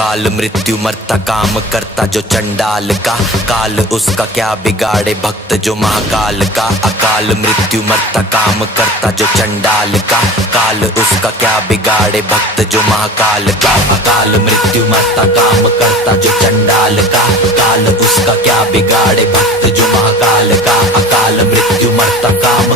अकाल मृत्यु मरता काम करता जो चंडाल का, काल उसका क्या बिगाड़े भक्त जो महाकाल का। अकाल मृत्यु मरता काम करता जो चंडाल का, काल उसका क्या बिगाड़े भक्त जो महाकाल का। अकाल मृत्यु मरता काम करता जो चंडाल का, काल उसका क्या बिगाड़े भक्त जो महाकाल का। अकाल मृत्यु मरता काम